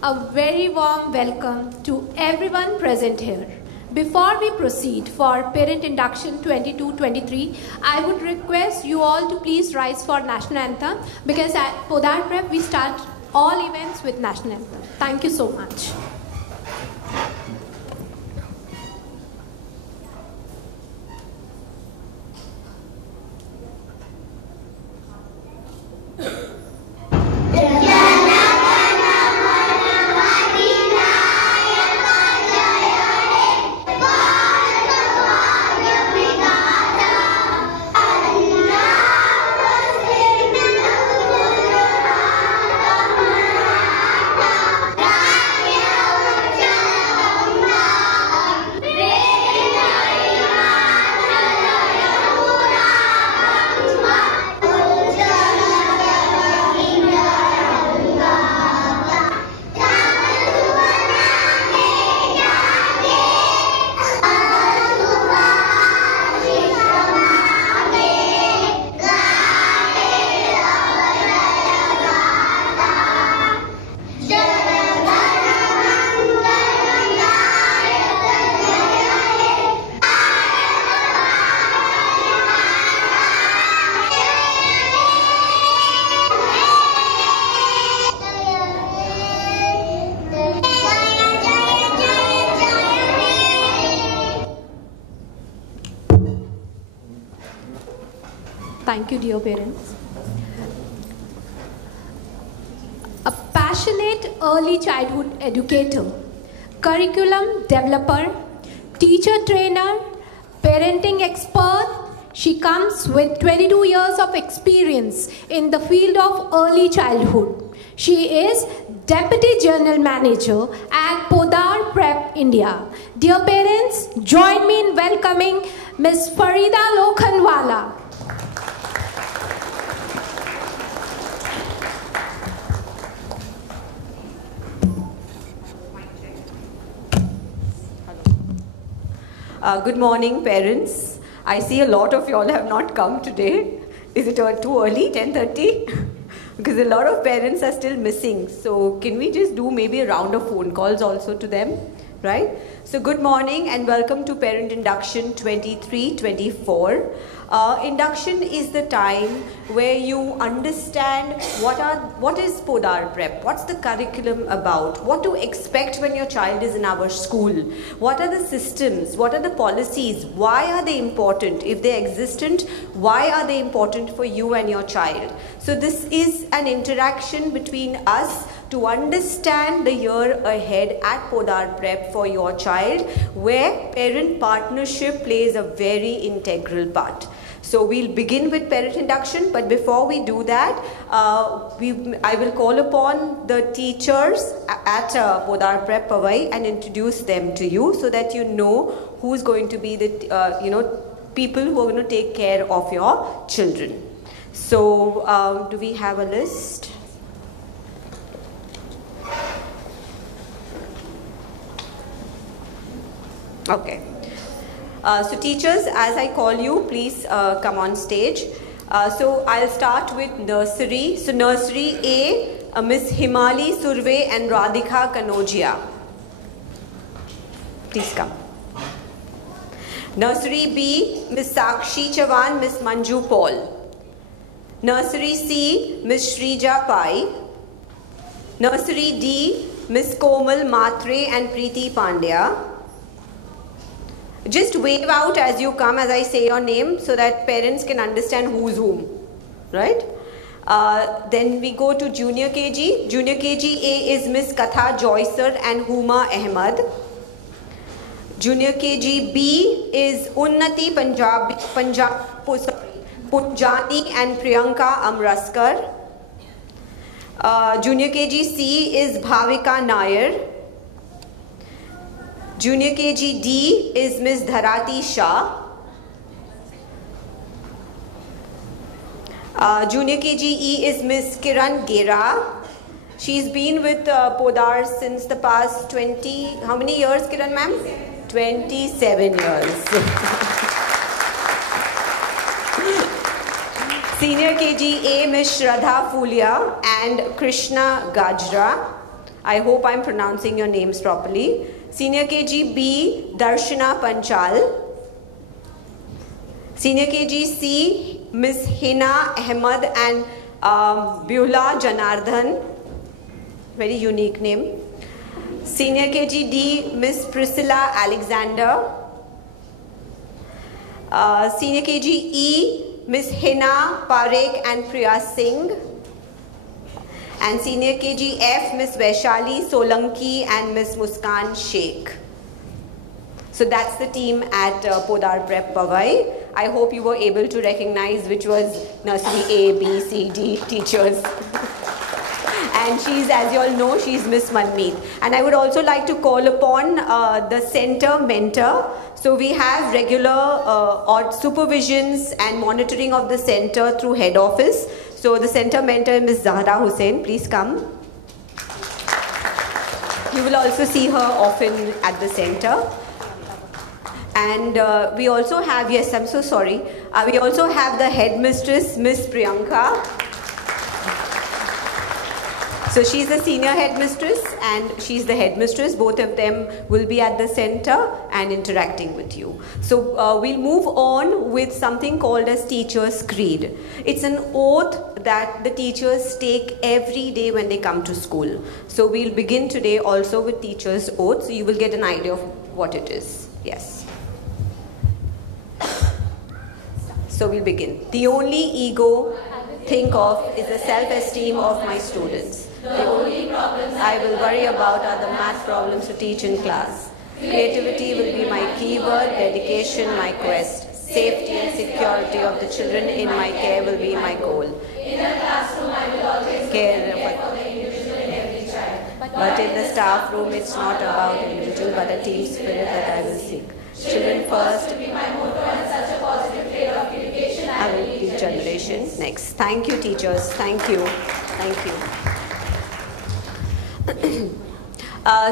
A very warm welcome to everyone present here. Before we proceed for Parent Induction 22-23, I would request you all to please rise for National Anthem because at Podar Prep we start all events with National Anthem. Thank you so much. Thank you, dear parents. A passionate early childhood educator, curriculum developer, teacher trainer, parenting expert, she comes with 22 years of experience in the field of early childhood. She is Deputy General Manager at Podar Prep India. Dear parents, join me in welcoming Ms. Farida Lokhanwala. Good morning, parents. I see a lot of you all have not come today. Is it too early, 10:30? Because a lot of parents are still missing. So can we just do maybe a round of phone calls also to them, right? So good morning and welcome to Parent Induction 23-24. Induction is the time where you understand what is Podar Prep, what's the curriculum about, what to expect when your child is in our school, what are the systems, what are the policies, why are they important, if they're existent, why are they important for you and your child. So this is an interaction between us to understand the year ahead at Podar Prep for your child, where parent partnership plays a very integral part. So we'll begin with parent induction, but before we do that, I will call upon the teachers at Podar Prep Pavai and introduce them to you so that you know who's going to be the people who are going to take care of your children. So do we have a list? Okay. So teachers, as I call you, please come on stage. So I'll start with nursery. So nursery A, Miss Himali Surve and Radhika Kanojia. Please come. Nursery B, Miss Sakshi Chavan, Miss Manju Paul. Nursery C, Miss Shrija Pai. Nursery D, Miss Komal Matre and Preeti Pandya. Just wave out as you come as I say your name so that parents can understand who's whom, right? Then we go to Junior KG. Junior KG A is Miss Katha Joycer and Huma Ahmad. Junior KG B is Unnati Punjani and Priyanka Amraskar. Junior KG C is Bhavika Nair. Junior KG D is Miss Dharati Shah. Junior KG E is Miss Kiran Gera. She's been with Podar since the past 20, how many years, Kiran ma'am? 27 years. Senior KG A, Miss Shraddha Fulia and Krishna Gajra. I hope I'm pronouncing your names properly. Senior KG B, Darshana Panchal. Senior KG C, Ms. Hina Ahmed and Beulah Janardhan. Very unique name. Senior KG D, Ms. Priscilla Alexander. Senior KG E, Ms. Hina Parekh and Priya Singh. And Senior KG F, Ms. Vaishali Solanki and Ms. Muskan Sheikh. So that's the team at Podar Prep Powai. I hope you were able to recognize which was nursery A, B, C, D teachers. And she's, as you all know, she's Miss Manmeet. And I would also like to call upon the center mentor. So we have regular supervisions and monitoring of the center through head office. So the center mentor, Ms. Zahra Hussain, please come. You will also see her often at the center. And we also have, yes, I'm so sorry. We also have the headmistress, Ms. Priyanka. So she's the senior headmistress and she's the headmistress. Both of them will be at the center and interacting with you. So we'll move on with something called as Teacher's Creed. It's an oath that the teachers take every day when they come to school. So we'll begin today also with Teacher's Oath. So you will get an idea of what it is. Yes. So we'll begin. The only ego think of is the self-esteem of my students. The only problems I will worry about are the math problems to teach in class. Creativity will be my keyword, dedication my quest. Safety and security of the children in my care will be my goal. In a classroom I will always care for the individual in every child. But in the staff room it's not about individual but a team spirit that I will seek. Children first be my motto and such a positive trait of education I will teach generations. Next. Thank you teachers. Thank you. Thank you.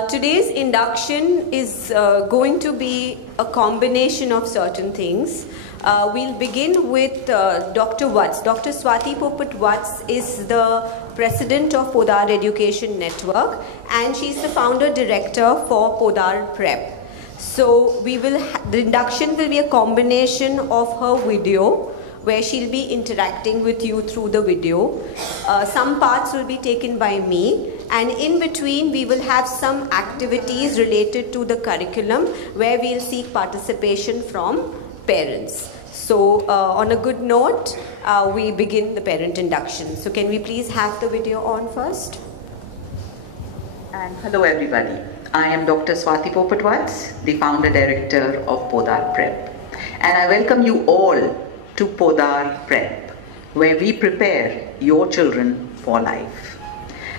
Today's induction is going to be a combination of certain things. We'll begin with Dr. Watts. Dr. Swati Popat Watts is the president of Podar Education Network and she's the founder director for Podar Prep. So the induction will be a combination of her video where she'll be interacting with you through the video. Some parts will be taken by me and in between we will have some activities related to the curriculum where we'll seek participation from parents. So on a good note, we begin the parent induction. So can we please have the video on first? And hello everybody. I am Dr. Swati Popat Watts, the founder director of Podar Prep. And I welcome you all to Podar Prep, where we prepare your children for life.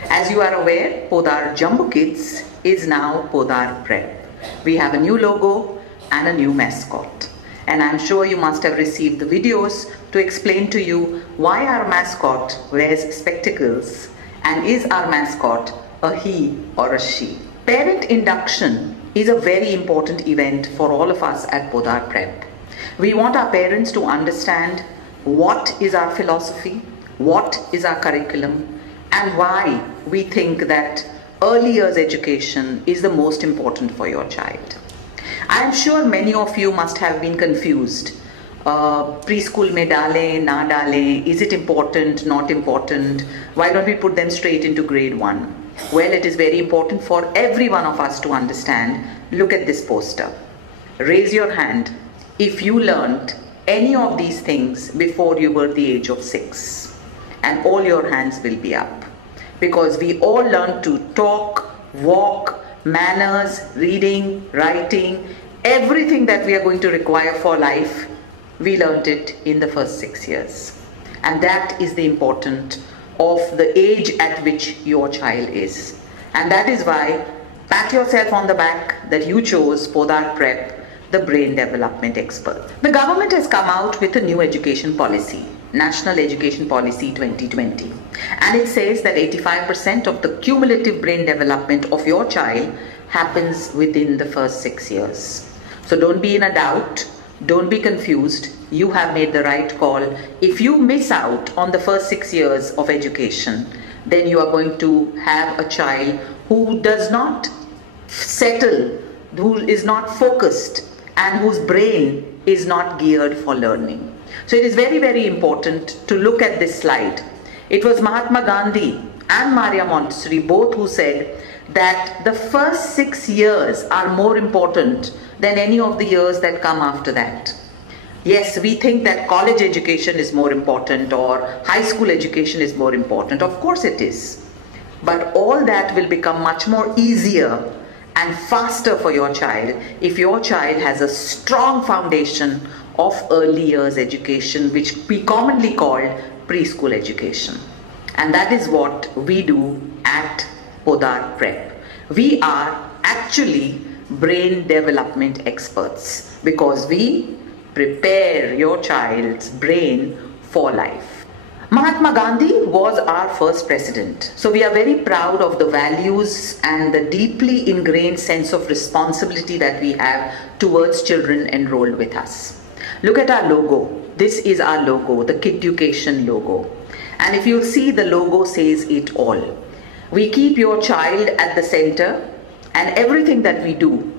As you are aware, Podar Jumbo Kids is now Podar Prep. We have a new logo and a new mascot. And I'm sure you must have received the videos to explain to you why our mascot wears spectacles and is our mascot a he or a she. Parent induction is a very important event for all of us at Podar Prep. We want our parents to understand what is our philosophy, what is our curriculum, and why we think that early years education is the most important for your child. I am sure many of you must have been confused. Preschool mein dale, na dale, is it important, not important? Why don't we put them straight into grade 1? Well, it is very important for every one of us to understand. Look at this poster. Raise your hand if you learned any of these things before you were the age of 6. And all your hands will be up. Because we all learn to talk, walk, manners, reading, writing, everything that we are going to require for life, we learned it in the first 6 years. And that is the important of the age at which your child is. And that is why pat yourself on the back that you chose Podar Prep, the brain development expert. The government has come out with a new education policy, National Education Policy 2020. And it says that 85% of the cumulative brain development of your child happens within the first 6 years. So don't be in a doubt, don't be confused. You have made the right call. If you miss out on the first 6 years of education, then you are going to have a child who does not settle, who is not focused, and whose brain is not geared for learning. So it is very, very important to look at this slide. It was Mahatma Gandhi and Maria Montessori both who said that the first 6 years are more important than any of the years that come after that. Yes, we think that college education is more important or high school education is more important. Of course it is. But all that will become much more easier and faster for your child if your child has a strong foundation of early years education, which we commonly call preschool education. And that is what we do at Podar Prep. We are actually brain development experts because we prepare your child's brain for life. Mahatma Gandhi was our first president. So we are very proud of the values and the deeply ingrained sense of responsibility that we have towards children enrolled with us. Look at our logo. This is our logo, the Kiducation logo. And if you see, the logo says it all. We keep your child at the center, and everything that we do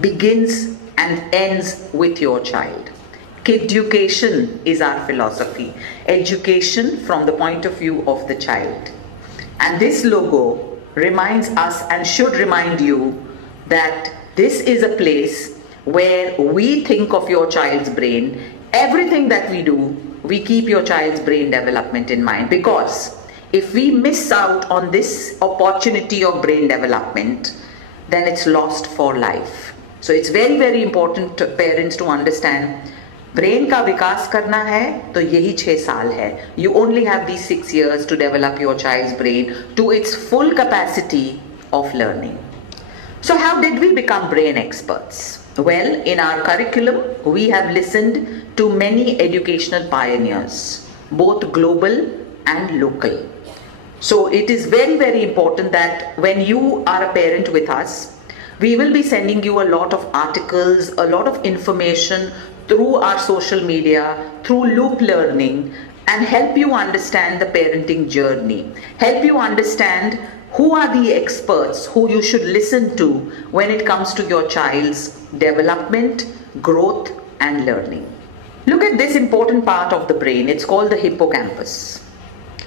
begins and ends with your child. Kiducation is our philosophy. Education from the point of view of the child. And this logo reminds us and should remind you that this is a place where we think of your child's brain. Everything that we do, we keep your child's brain development in mind, because if we miss out on this opportunity of brain development, then it's lost for life. So it's very, very important to parents to understand, brain का विकास करना है तो यही 6 साल है. You only have these 6 years to develop your child's brain to its full capacity of learning. So how did we become brain experts? Well, in our curriculum, we have listened to many educational pioneers, both global and local. So it is very, very important that when you are a parent with us, we will be sending you a lot of articles, a lot of information through our social media, through loop learning, and help you understand the parenting journey, help you understand who are the experts who you should listen to when it comes to your child's development, growth, and learning. Look at this important part of the brain. It's called the hippocampus.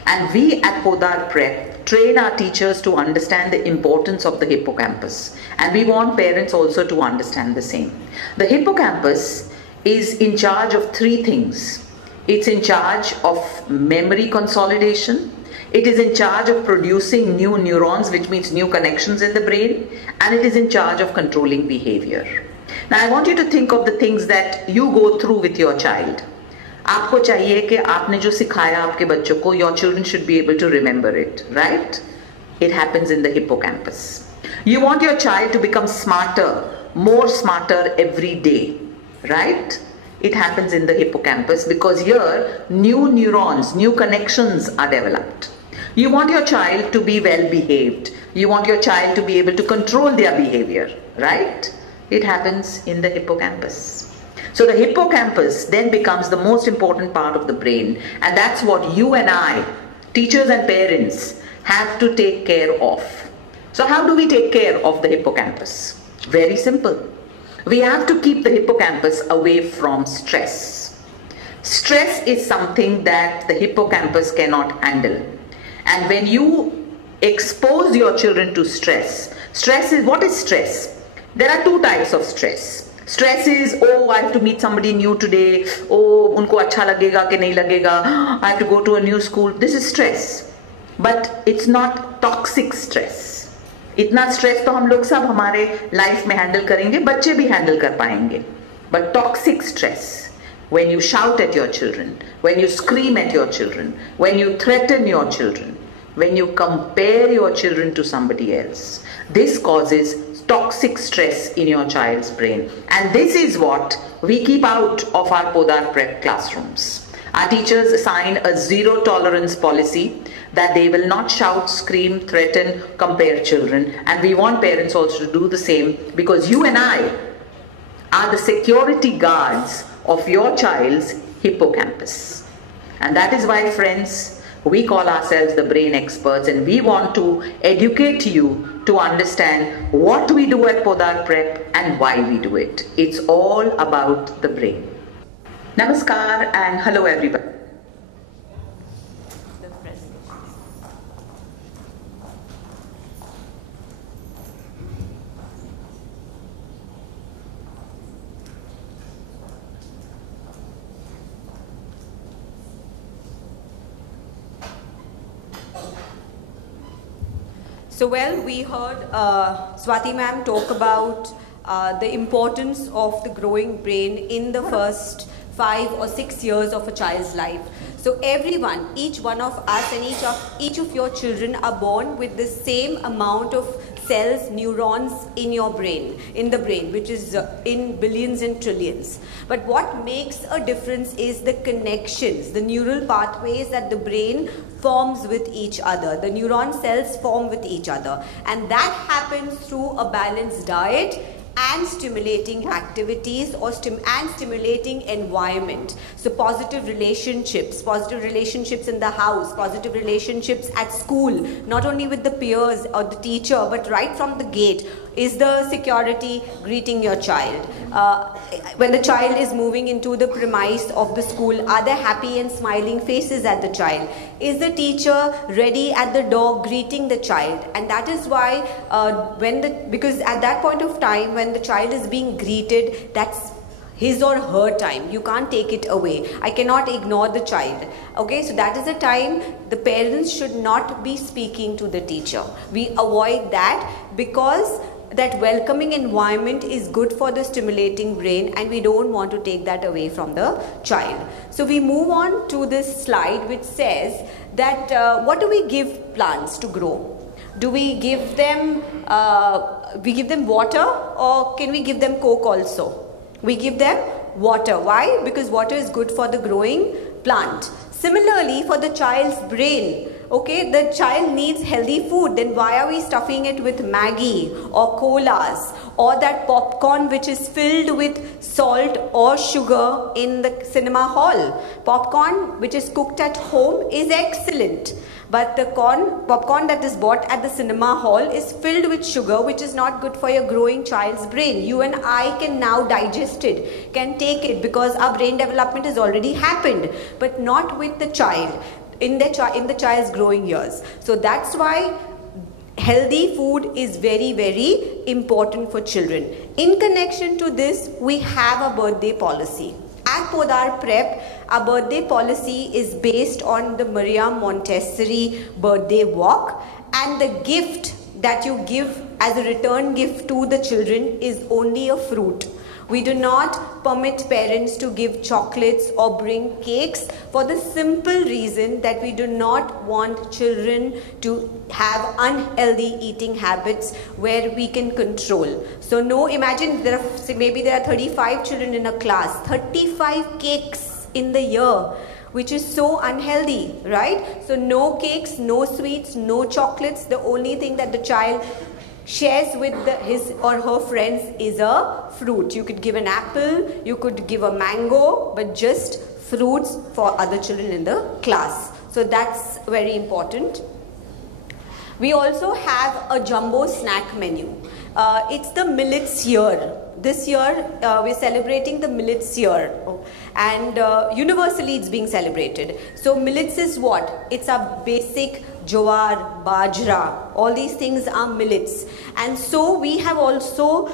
And we at Podar Prep train our teachers to understand the importance of the hippocampus. And we want parents also to understand the same. The hippocampus is in charge of 3 things. It's in charge of memory consolidation. It is in charge of producing new neurons, which means new connections in the brain. And it is in charge of controlling behavior. Now I want you to think of the things that you go through with your child. आपको चाहिए कि आपने जो सिखाया आपके बच्चों को, your children should be able to remember it, right? It happens in the hippocampus. You want your child to become smarter, more smarter every day, right? It happens in the hippocampus because here new neurons, new connections are developed. You want your child to be well behaved. You want your child to be able to control their behavior, right? It happens in the hippocampus. So the hippocampus then becomes the most important part of the brain, and that's what you and I, teachers and parents, have to take care of. So how do we take care of the hippocampus? Very simple. We have to keep the hippocampus away from stress. Stress is something that the hippocampus cannot handle. And when you expose your children to stress, what is stress? There are 2 types of stress. Stress is, oh, I have to meet somebody new today. Oh, unko acha lagega ke nahi lagega. I have to go to a new school. This is stress. But it's not toxic stress. इतना stress तो हम लोग सब हमारे life में handle करेंगे, बच्चे भी handle कर पाएंगे. But toxic stress, when you shout at your children, when you scream at your children, when you threaten your children, when you compare your children to somebody else, this causes toxic stress in your child's brain. And this is what we keep out of our Podar Prep classrooms. Our teachers assign a 0 tolerance policy that they will not shout, scream, threaten, compare children. And we want parents also to do the same, because you and I are the security guards of your child's hippocampus. And that is why, friends, We call ourselves the brain experts, and we want to educate you to understand what we do at Podar Prep and why we do it. It's all about the brain. Namaskar and hello everybody. So well, we heard Swati ma'am talk about the importance of the growing brain in the first 5 or 6 years of a child's life. So everyone, each one of us and each of your children are born with the same amount of cells, neurons in your brain, in the brain, which is in billions and trillions. But what makes a difference is the connections, the neural pathways that the brain forms with each other. The neuron cells form with each other, and that happens through a balanced diet and stimulating activities and stimulating environment. So positive relationships in the house, positive relationships at school, not only with the peers or the teacher, but right from the gate. Is the security greeting your child? When the child is moving into the premise of the school, are there happy and smiling faces at the child? Is the teacher ready at the door greeting the child? And that is why because at that point of time when the child is being greeted, that's his or her time. You can't take it away. I cannot ignore the child. Okay, so that is a time the parents should not be speaking to the teacher. We avoid that because that welcoming environment is good for the stimulating brain, and we don't want to take that away from the child. So we move on to this slide which says that what do we give plants to grow? Do we give them water, or can we give them coke also? We give them water. Why? Because water is good for the growing plant. Similarly, for the child's brain, okay, the child needs healthy food. Then why are we stuffing it with Maggi or colas or that popcorn which is filled with salt or sugar in the cinema hall? Popcorn which is cooked at home is excellent, but the popcorn that is bought at the cinema hall is filled with sugar, which is not good for your growing child's brain. You and I can now digest it, can take it, because our brain development has already happened, but not with the child in the child's growing years. So that's why healthy food is very, very important for children. In connection to this, we have a birthday policy. At Podar Prep, our birthday policy is based on the Maria Montessori birthday walk, and the gift that you give as a return gift to the children is only a fruit. We do not permit parents to give chocolates or bring cakes for the simple reason that we do not want children to have unhealthy eating habits where we can control. So no, imagine maybe there are 35 children in a class, 35 cakes in the year, which is so unhealthy, right? So no cakes, no sweets, no chocolates. The only thing that the child shares with his or her friends is a fruit. You could give an apple, you could give a mango, but just fruits for other children in the class. So that's very important. We also have a jumbo snack menu. It's the millets year. This year we're celebrating the millets year, and universally it's being celebrated. So millets is what? It's a basic jowar, bajra, all these things are millets. And so we have also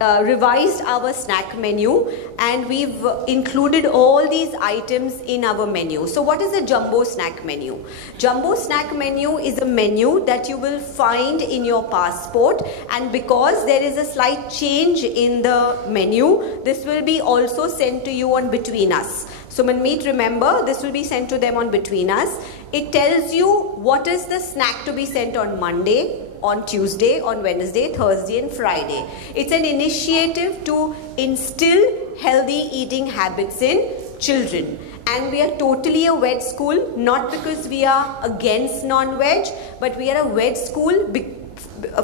revised our snack menu, and we've included all these items in our menu. So what is a jumbo snack menu? Jumbo snack menu is a menu that you will find in your passport, and because there is a slight change in the menu, this will be also sent to you on Between Us. So Manmeet, remember, this will be sent to them on Between Us. It tells you what is the snack to be sent on Monday, on Tuesday, on Wednesday, Thursday and Friday. It's an initiative to instill healthy eating habits in children. And we are totally a veg school, not because we are against non-veg, but we are a veg school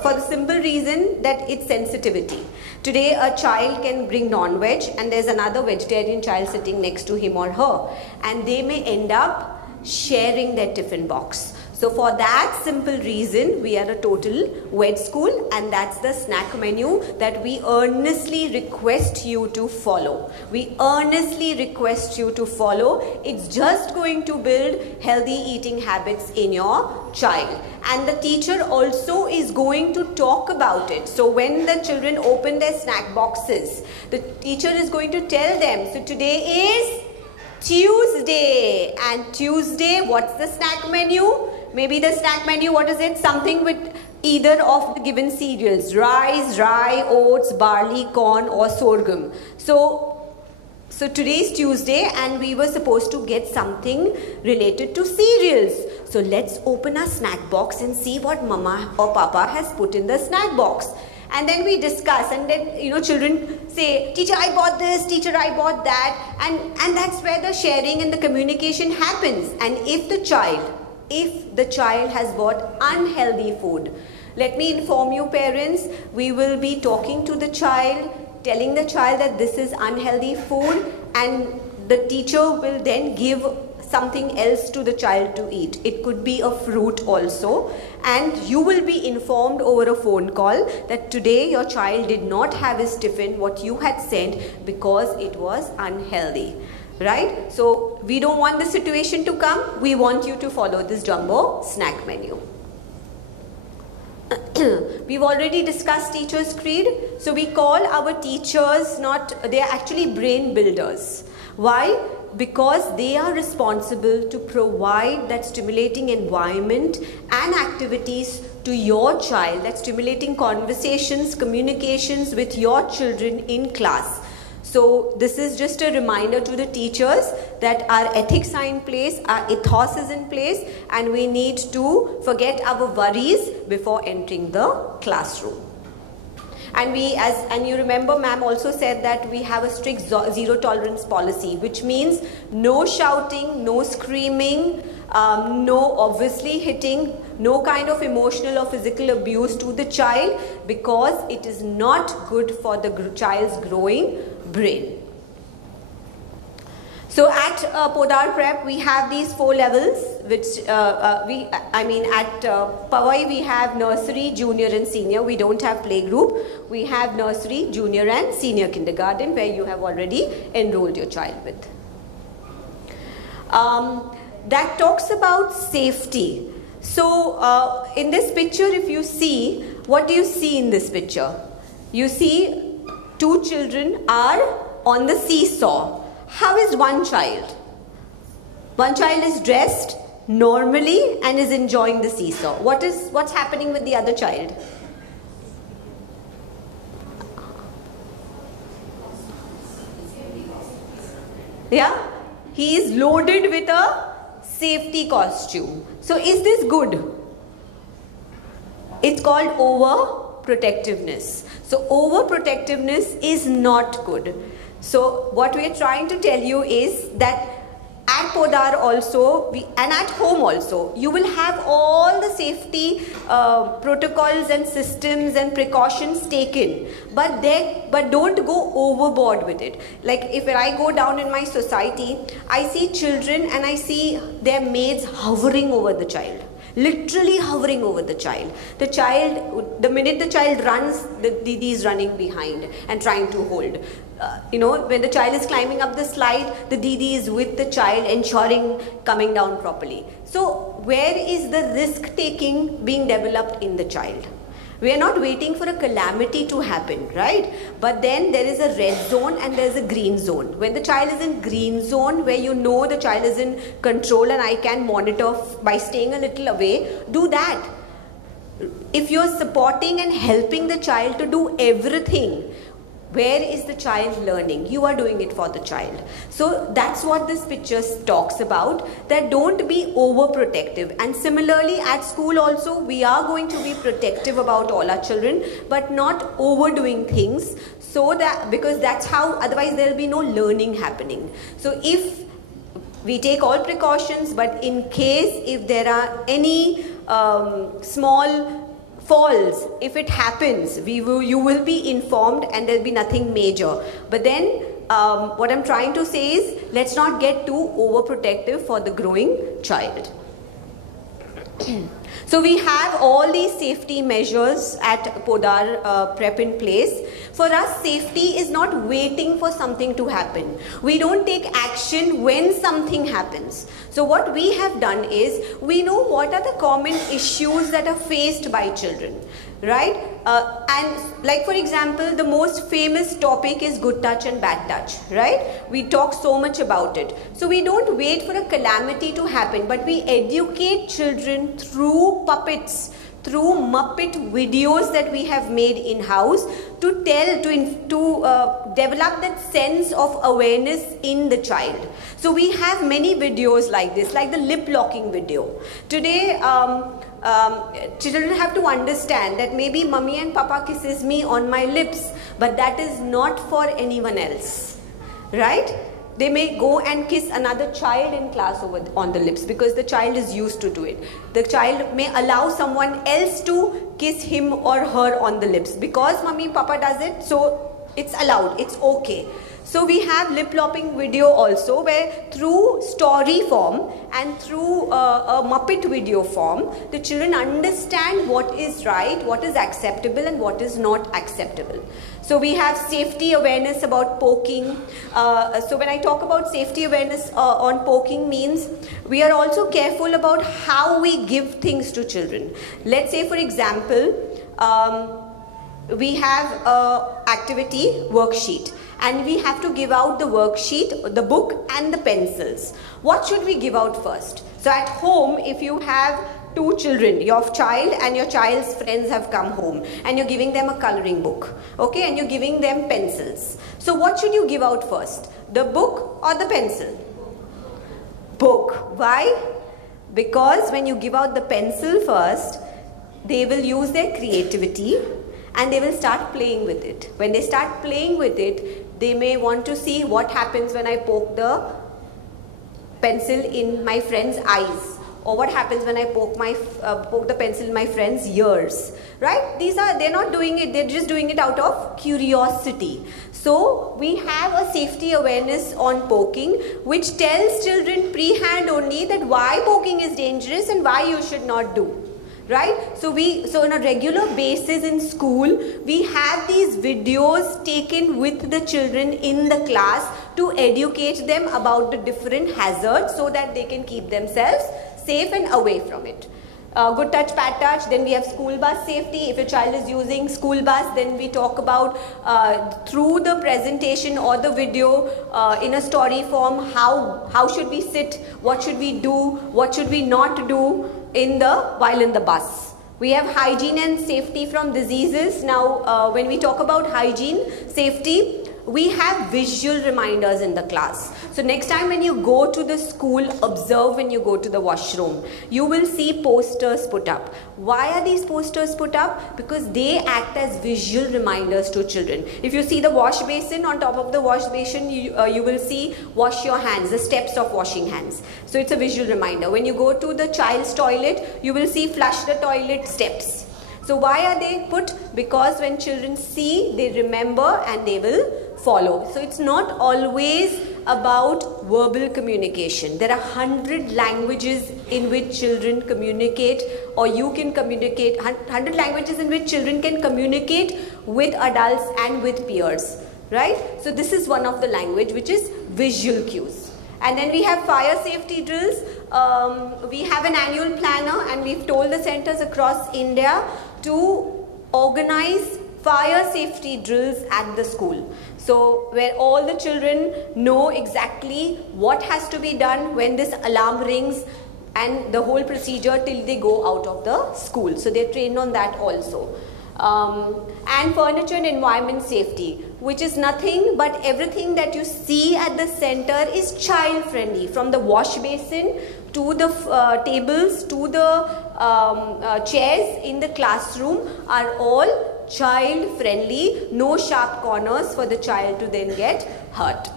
for the simple reason that it's sensitivity. Today a child can bring non-veg and there's another vegetarian child sitting next to him or her, and they may end up sharing their tiffin box. So for that simple reason, we are a total wed school, and that's the snack menu that we earnestly request you to follow. We earnestly request you to follow. It's just going to build healthy eating habits in your child. And the teacher also is going to talk about it. So when the children open their snack boxes, the teacher is going to tell them, so today is Tuesday, and Tuesday, what's the snack menu? Maybe the snack menu, what is it? Something with either of the given cereals, rice, rye, oats, barley, corn or sorghum. So today is Tuesday and we were supposed to get something related to cereals. So let's open our snack box and see what mama or papa has put in the snack box. And then we discuss, and then, you know, children say, teacher, I bought this, teacher, I bought that. And that's where the sharing and the communication happens. And if the child has bought unhealthy food, let me inform you parents, we will be talking to the child, telling the child that this is unhealthy food, and the teacher will then give something else to the child to eat. It could be a fruit also, and you will be informed over a phone call that today your child did not have his tiffin what you had sent because it was unhealthy. Right? So we don't want this situation to come. We want you to follow this jumbo snack menu. We've already discussed teachers' creed. So we call our teachers they are actually brain builders. Why? Because they are responsible to provide that stimulating environment and activities to your child, that stimulating conversations, communications with your children in class. So this is just a reminder to the teachers that our ethics are in place, our ethos is in place, and we need to forget our worries before entering the classroom. And you remember ma'am also said that we have a strict zero tolerance policy, which means no shouting, no screaming, no obviously hitting, no kind of emotional or physical abuse to the child, because it is not good for the child's growing brain. So at Podar Prep we have these 4 levels, which at Powai we have nursery, junior and senior. We don't have playgroup. We have nursery, junior and senior kindergarten, where you have already enrolled your child with. That talks about safety. So in this picture, if you see, what do you see in this picture? You see 2 children are on the seesaw. How is one child? One child is dressed normally and is enjoying the seesaw. What's happening with the other child? Yeah, he is loaded with a safety costume. So is this good? It's called overprotectiveness. So overprotectiveness is not good. So what we are trying to tell you is that at Podar also, and at home also, you will have all the safety protocols and systems and precautions taken, but don't go overboard with it. Like if I go down in my society, I see children and I see their maids hovering over the child. Literally hovering over the child. The minute the child runs, the Didi is running behind and trying to hold. When the child is climbing up the slide, the Didi is with the child, ensuring coming down properly. So where is the risk taking being developed in the child? We are not waiting for a calamity to happen, right? But then there is a red zone and there is a green zone. When the child is in green zone, where you know the child is in control and I can monitor by staying a little away, do that. If you are supporting and helping the child to do everything, where is the child learning? You are doing it for the child. So that's what this picture talks about, that don't be overprotective. And similarly at school also, we are going to be protective about all our children, but not overdoing things, so that, because that's how, otherwise there will be no learning happening. So if we take all precautions, but in case if there are any small falls, if it happens, you will be informed and there will be nothing major. But then what I'm trying to say is, let's not get too overprotective for the growing child. So we have all these safety measures at Podar Prep in place. For us, safety is not waiting for something to happen. We don't take action when something happens. So what we have done is, we know what are the common issues that are faced by children, right? And like for example, the most famous topic is good touch and bad touch, right? We talk so much about it. So we don't wait for a calamity to happen, but we educate children through puppets, through Muppet videos that we have made in-house to develop that sense of awareness in the child. So we have many videos like this, like the lip locking video. Today, children have to understand that maybe mummy and papa kisses me on my lips, but that is not for anyone else, right? They may go and kiss another child in class on the lips because the child is used to do it. The child may allow someone else to kiss him or her on the lips because mummy and papa does it, so it's allowed, it's okay. So we have lip locking video also, where through story form and through a Muppet video form, the children understand what is right, what is acceptable and what is not acceptable. So we have safety awareness about poking. So when I talk about safety awareness on poking, means we are also careful about how we give things to children. Let's say for example, we have an activity worksheet, and we have to give out the worksheet, the book and the pencils. What should we give out first? So at home, if you have two children, your child and your child's friends have come home, and you're giving them a coloring book, okay, and you're giving them pencils. So what should you give out first? The book or the pencil? Book. Why? Because when you give out the pencil first, they will use their creativity and they will start playing with it. When they start playing with it, they may want to see what happens when I poke the pencil in my friend's eyes, or what happens when I poke the pencil in my friend's ears, right? They're not doing it, they're just doing it out of curiosity. So we have a safety awareness on poking, which tells children pre-hand only that why poking is dangerous and why you should not do. Right? So on a regular basis in school, we have these videos taken with the children in the class to educate them about the different hazards so that they can keep themselves safe and away from it. Good touch, bad touch. Then we have school bus safety. If a child is using school bus, then we talk about through the presentation or the video in a story form, how should we sit, what should we do, what should we not do while in the bus. We have hygiene and safety from diseases. Now when we talk about hygiene, safety, we have visual reminders in the class. So next time when you go to the school, observe when you go to the washroom. You will see posters put up. Why are these posters put up? Because they act as visual reminders to children. If you see the wash basin, on top of the wash basin, you will see wash your hands, the steps of washing hands. So it's a visual reminder. When you go to the child's toilet, you will see flush the toilet steps. So why are they put? Because when children see, they remember and they will follow. So it's not always about verbal communication. There are 100 languages in which children communicate, or you can communicate, 100 languages in which children can communicate with adults and with peers, right? So this is one of the language, which is visual cues. And then we have fire safety drills. We have an annual planner, and we've told the centers across India to organize fire safety drills at the school. So where all the children know exactly what has to be done when this alarm rings, and the whole procedure till they go out of the school. So they're trained on that also. And furniture and environment safety, which is nothing but everything that you see at the center is child friendly, from the wash basin to the tables to the chairs in the classroom are all child friendly, no sharp corners for the child to then get hurt.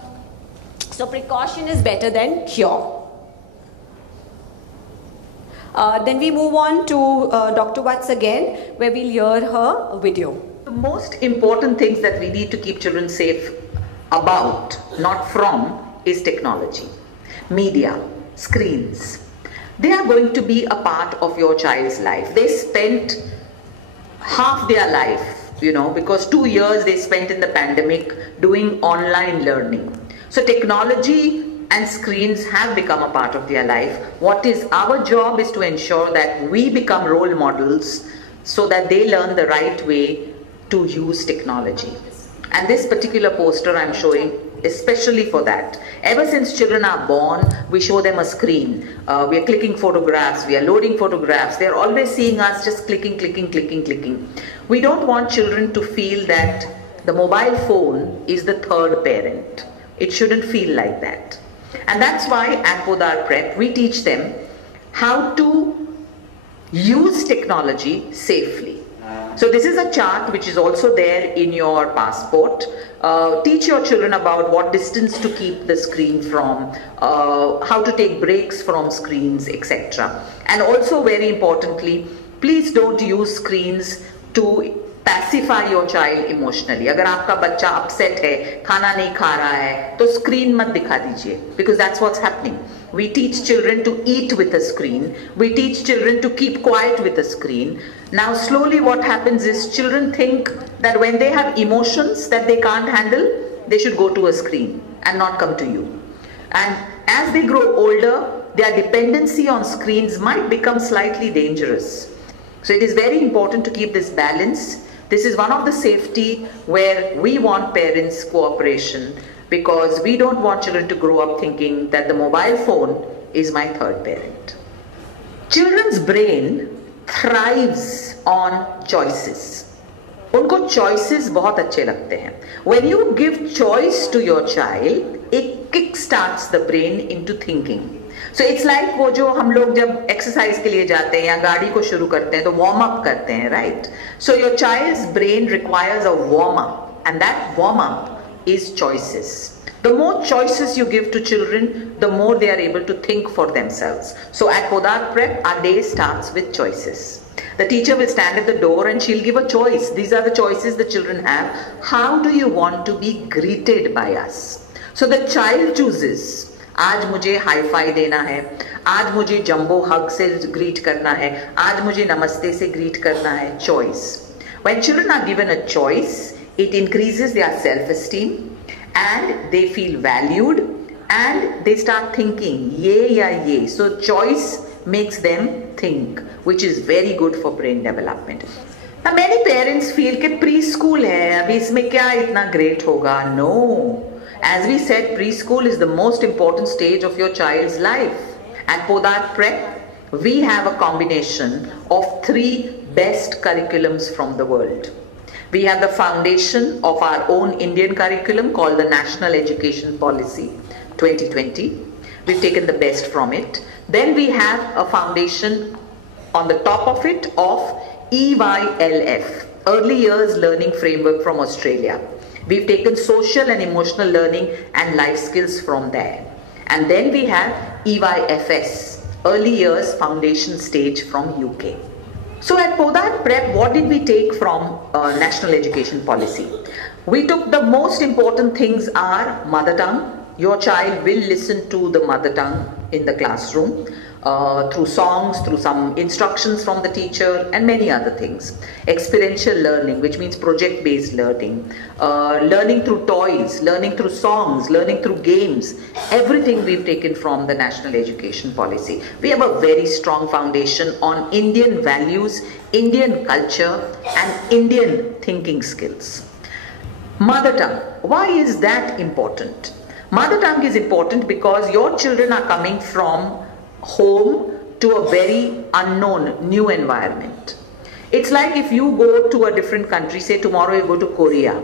So precaution is better than cure. Then we move on to Dr. Watts again, where we'll hear her video. The most important things that we need to keep children safe about, not from, is technology. Media, screens. They are going to be a part of your child's life. They spent half their life, because 2 years they spent in the pandemic doing online learning. So technology and screens have become a part of their life. What is our job is to ensure that we become role models so that they learn the right way to use technology. And this particular poster I'm showing especially for that. Ever since children are born, we show them a screen. We are clicking photographs, we are loading photographs. They're always seeing us just clicking, clicking, clicking, clicking. We don't want children to feel that the mobile phone is the third parent. It shouldn't feel like that. And that's why at Podar Prep, we teach them how to use technology safely. So this is a chart which is also there in your passport. Teach your children about what distance to keep the screen from, how to take breaks from screens, etc. And also very importantly, please don't use screens to pacify your child emotionally. अगर आपका बच्चा upset है, खाना नहीं खा रहा है, तो screen मत दिखा दीजिए, because that's what's happening. We teach children to eat with a screen. We teach children to keep quiet with a screen. Now slowly what happens is children think that when they have emotions that they can't handle, they should go to a screen and not come to you. And as they grow older, their dependency on screens might become slightly dangerous. So it is very important to keep this balance. This is one of the safety where we want parents' cooperation, because we don't want children to grow up thinking that the mobile phone is my third parent. Children's brain thrives on choices. उनको choices बहुत अच्छे लगते हैं. When you give choice to your child, it kickstarts the brain into thinking. So it's like वो जो हम लोग जब exercise के लिए जाते हैं या गाड़ी को शुरू करते हैं तो warm up करते हैं, right? So your child's brain requires a warm up, and that warm up is choices. The more choices you give to children, the more they are able to think for themselves. So at Podar Prep, our day starts with choices. The teacher will stand at the door and she'll give a choice. These are the choices the children have. How do you want to be greeted by us? So the child chooses. आज मुझे hi fi देना है, आज मुझे jumbo हग से greet करना है, आज मुझे नमस्ते से ग्रीट करना है. Choice. When children are given a choice, it increases their self-esteem and they feel valued and they start thinking ye ya ye. So choice makes them think, which is very good for brain development. Now many parents feel कि preschool है, अभी इसमें क्या इतना great होगा? No. As we said, preschool is the most important stage of your child's life. At Podar Prep, we have a combination of 3 best curriculums from the world. We have the foundation of our own Indian curriculum called the National Education Policy 2020. We've taken the best from it. Then we have a foundation on the top of it of EYLF, Early Years Learning Framework from Australia. We've taken social and emotional learning and life skills from there. And then we have EYFS, Early Years Foundation Stage from UK. So at Podar Prep, what did we take from National Education Policy? We took the most important things are mother tongue. Your child will listen to the mother tongue in the classroom through songs, through some instructions from the teacher and many other things. Experiential learning, which means project-based learning, learning through toys, learning through songs, learning through games, everything we've taken from the National Education Policy. We have a very strong foundation on Indian values, Indian culture and Indian thinking skills. Mother tongue, why is that important? Mother tongue is important because your children are coming from home to a very unknown new environment. It's like if you go to a different country, say tomorrow you go to Korea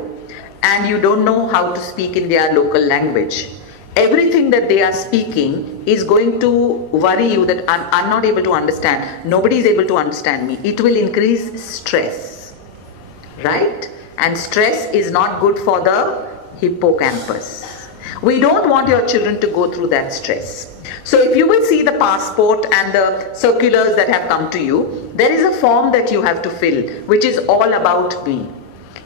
and you don't know how to speak in their local language. Everything that they are speaking is going to worry you that I'm not able to understand. Nobody is able to understand me. It will increase stress, right? And stress is not good for the hippocampus. We don't want your children to go through that stress. So if you will see the passport and the circulars that have come to you, there is a form that you have to fill, which is all about me.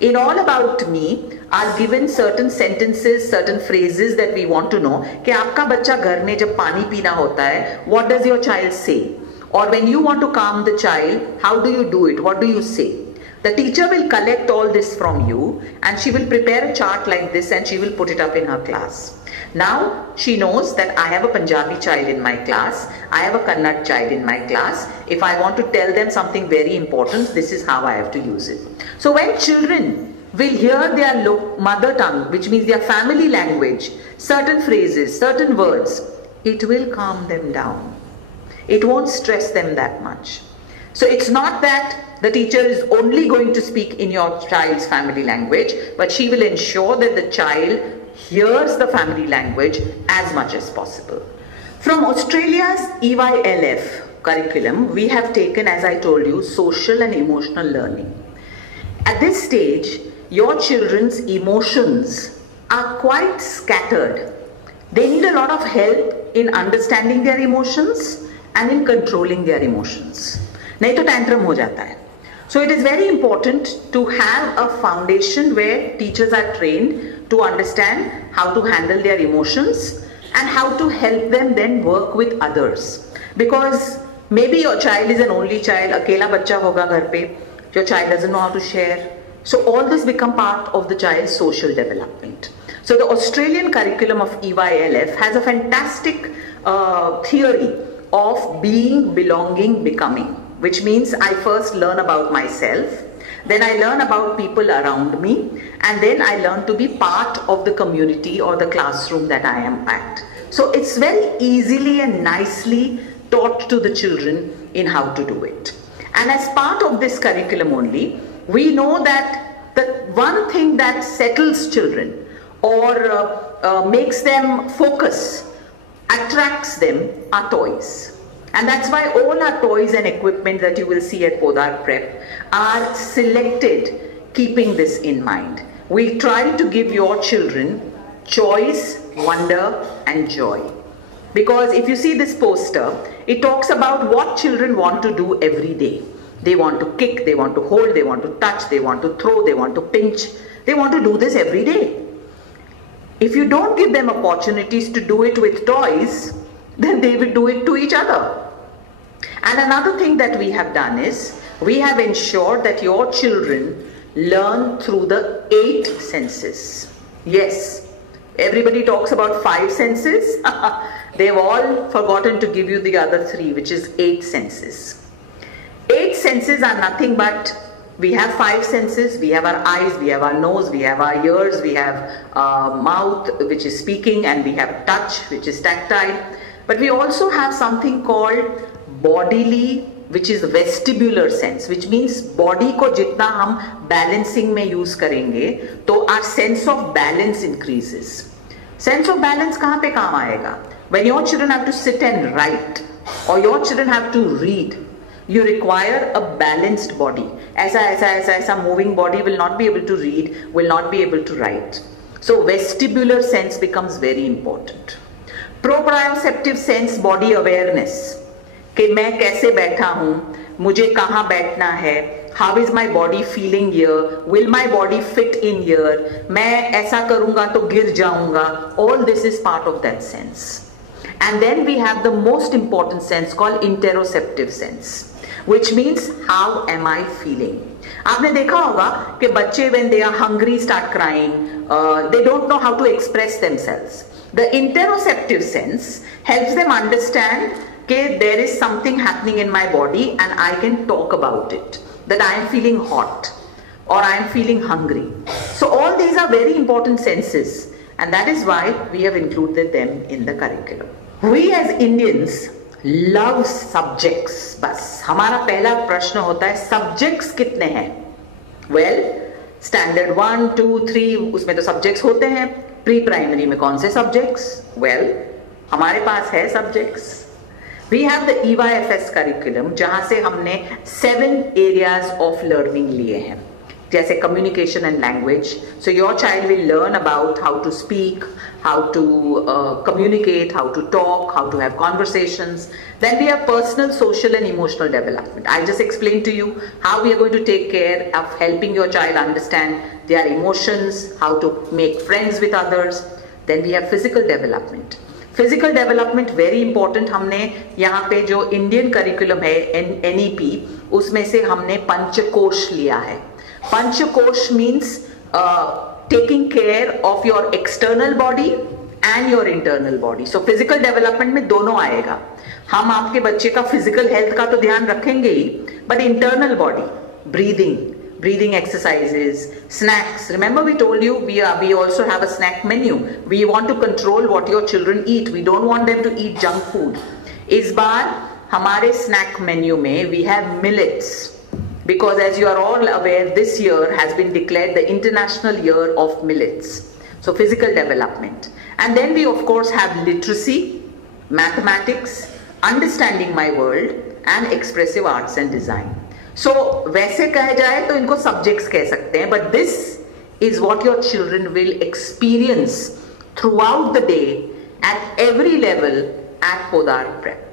In All About Me are given certain sentences, certain phrases that we want to know. कि आपका बच्चा घर में जब पानी पीना होता है, what does your child say? Or when you want to calm the child, how do you do it? What do you say? The teacher will collect all this from you and she will prepare a chart like this and she will put it up in her class. Now she knows that I have a Punjabi child in my class, I have a Kannada child in my class. If I want to tell them something very important, this is how I have to use it. So when children will hear their mother tongue, which means their family language, certain phrases, certain words, it will calm them down. It won't stress them that much. So it's not that the teacher is only going to speak in your child's family language, but she will ensure that the child hears the family language as much as possible. From Australia's EYLF curriculum, we have taken, as I told you, social and emotional learning. At this stage, your children's emotions are quite scattered. They need a lot of help in understanding their emotions and in controlling their emotions. नहीं तो tantrum हो जाता है. So it is very important to have a foundation where teachers are trained to understand how to handle their emotions and how to help them then work with others. Because maybe your child is an only child, अकेला बच्चा होगा घर पे, your child doesn't know how to share. So all this become part of the child's social development. So the Australian curriculum of EYLF has a fantastic theory of being, belonging, becoming, which means I first learn about myself, then I learn about people around me, and then I learn to be part of the community or the classroom that I am at. So it's very easily and nicely taught to the children in how to do it. And as part of this curriculum only, we know that the one thing that settles children or makes them focus, attracts them, are toys. And that's why all our toys and equipment that you will see at Podar Prep are selected keeping this in mind. We try to give your children choice, wonder and joy. Because if you see this poster, it talks about what children want to do every day. They want to kick, they want to hold, they want to touch, they want to throw, they want to pinch. They want to do this every day. If you don't give them opportunities to do it with toys, then they will do it to each other. And another thing that we have done is, we have ensured that your children learn through the 8 senses. Yes, everybody talks about 5 senses. They've all forgotten to give you the other 3, which is 8 senses. 8 senses are nothing but, we have 5 senses, we have our eyes, we have our nose, we have our ears, we have mouth, which is speaking, and we have touch, which is tactile. But we also have something called bodily, which is vestibular sense, which means body को जितना हम balancing में use करेंगे, तो our sense of balance increases. Sense of balance कहाँ पे काम आएगा? When your children have to sit and write, or your children have to read, you require a balanced body. ऐसा moving body will not be able to read, will not be able to write. So vestibular sense becomes very important. Proprioceptive sense, body awareness. कि मैं कैसे बैठा हूँ, मुझे कहाँ बैठना है, how is my body feeling here, will my body fit in here, मैं ऐसा करूँगा तो गिर जाऊँगा. All this is part of that sense. And then we have the most important sense called interoceptive sense, which means how am I feeling. आपने देखा होगा कि बच्चे when they are hungry start crying, they don't know how to express themselves. The interoceptive sense helps them understand that there is something happening in my body and I can talk about it, that I am feeling hot or I am feeling hungry. So all these are very important senses, and that is why we have included them in the curriculum. We as Indians love subjects. बस हमारा पहला प्रश्न होता है subjects कितने हैं? Well, standard 1, 2, 3 उसमें तो subjects होते हैं. Pre-primary में कौन से subjects? Well, हमारे पास है subjects. We have the EYFS curriculum जहाँ से हमने 7 areas of learning लिए हैं. जैसे communication and language. So your child will learn about how to speak, how to communicate, how to talk, how to have conversations. Then we have personal, social and emotional development. I just explained to you how we are going to take care of helping your child understand their emotions, how to make friends with others. Then we have physical development. Physical development very important. हमने यहाँ पे जो Indian curriculum है NEP, उसमें से हमने पंचकोश लिया है. पंचकोश means taking care of your external body and your internal body. So physical development में दोनों आएगा. हम आपके बच्चे का फिजिकल हेल्थ का तो ध्यान रखेंगे ही, but internal body, breathing exercises, snacks. Remember we told you we also have a snack menu. We want to control what your children eat. We don't want them to eat junk food. इस बार हमारे snack menu में we have millets, because as you are all aware, this year has been declared the International Year of Millets. So physical development. And then we of course have literacy, mathematics, understanding my world and expressive arts and design. So वैसे कहा जाए तो इनको subjects कह सकते हैं, but this is what your children will experience throughout the day at every level at Podar Prep.